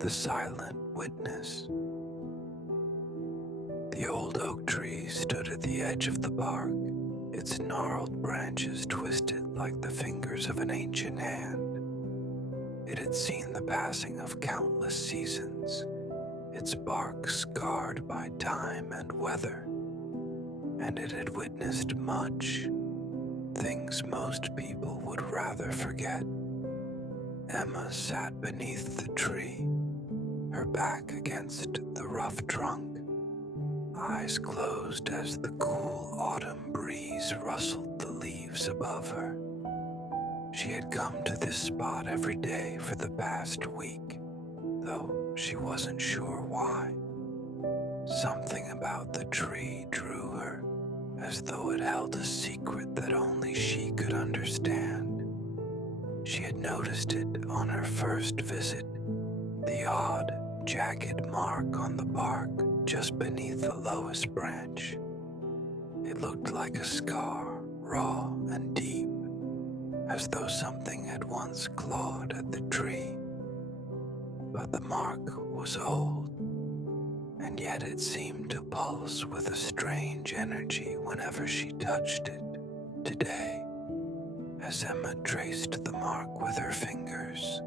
The silent witness. The old oak tree stood at the edge of the park, its gnarled branches twisted like the fingers of an ancient hand. It had seen the passing of countless seasons, its bark scarred by time and weather, and it had witnessed much, things most people would rather forget. Emma sat beneath the tree, her back against the rough trunk, eyes closed as the cool autumn breeze rustled the leaves above her. She had come to this spot every day for the past week, though she wasn't sure why. Something about the tree drew her, as though it held a secret that only she could understand. She had noticed it on her first visit, the odd, jagged mark on the bark just beneath the lowest branch. It looked like a scar, raw and deep, as though something had once clawed at the tree. But the mark was old, and yet it seemed to pulse with a strange energy whenever she touched it. Today, as Emma traced the mark with her fingers,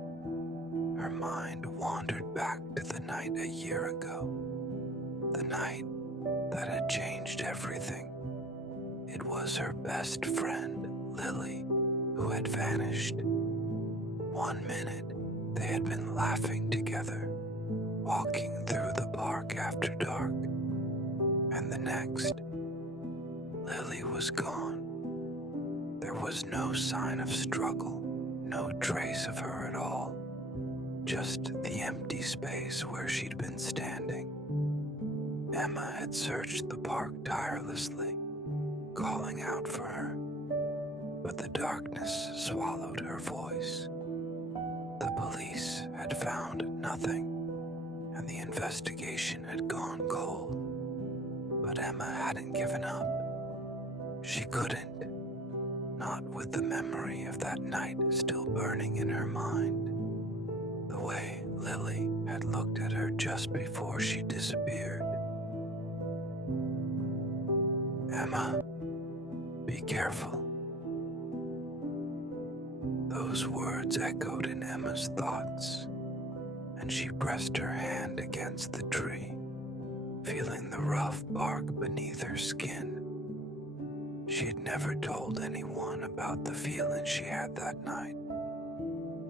her mind wandered back to the night a year ago, the night that had changed everything. It was her best friend, Lily, who had vanished. 1 minute, they had been laughing together, walking through the park after dark, and the next, Lily was gone. There was no sign of struggle, no trace of her at all, just the empty space where she'd been standing. Emma had searched the park tirelessly, calling out for her, but the darkness swallowed her voice. The police had found nothing, and the investigation had gone cold. But Emma hadn't given up. She couldn't, not with the memory of that night still burning in her mind. The way Lily had looked at her just before she disappeared. Emma, be careful. Those words echoed in Emma's thoughts, and she pressed her hand against the tree, feeling the rough bark beneath her skin. She had never told anyone about the feeling she had that night,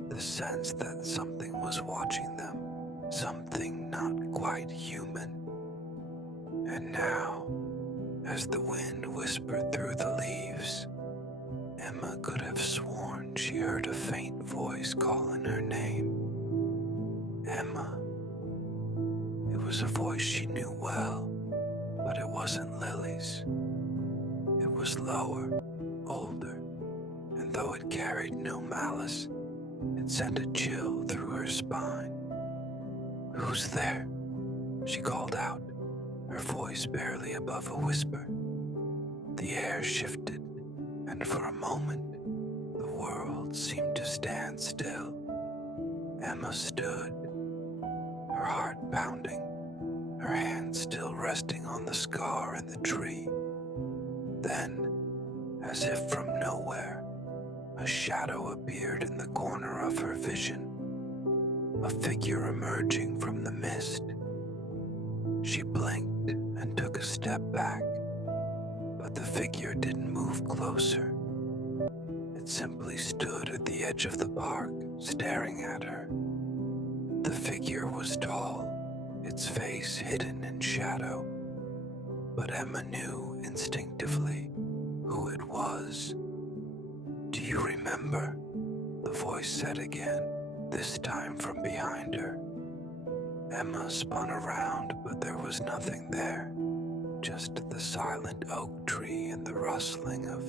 the sense that something was watching them, something not quite human. And now, as the wind whispered through the leaves, Emma could have sworn she heard a faint voice calling her name. Emma. It was a voice she knew well, but it wasn't Lily's. It was lower, older, and though it carried no malice, it sent a chill through her spine. "Who's there?" she called out, her voice barely above a whisper. The air shifted, and for a moment, the world seemed to stand still. Emma stood, her heart pounding, her hand still resting on the scar in the tree. Then, as if from nowhere, a shadow appeared in the corner of her vision, a figure emerging from the mist. She blinked and took a step back, but the figure didn't move closer. It simply stood at the edge of the park, staring at her. The figure was tall, its face hidden in shadow, but Emma knew instinctively who it was. "Do you remember?" the voice said again, this time from behind her. Emma spun around, but there was nothing there, just the silent oak tree and the rustling of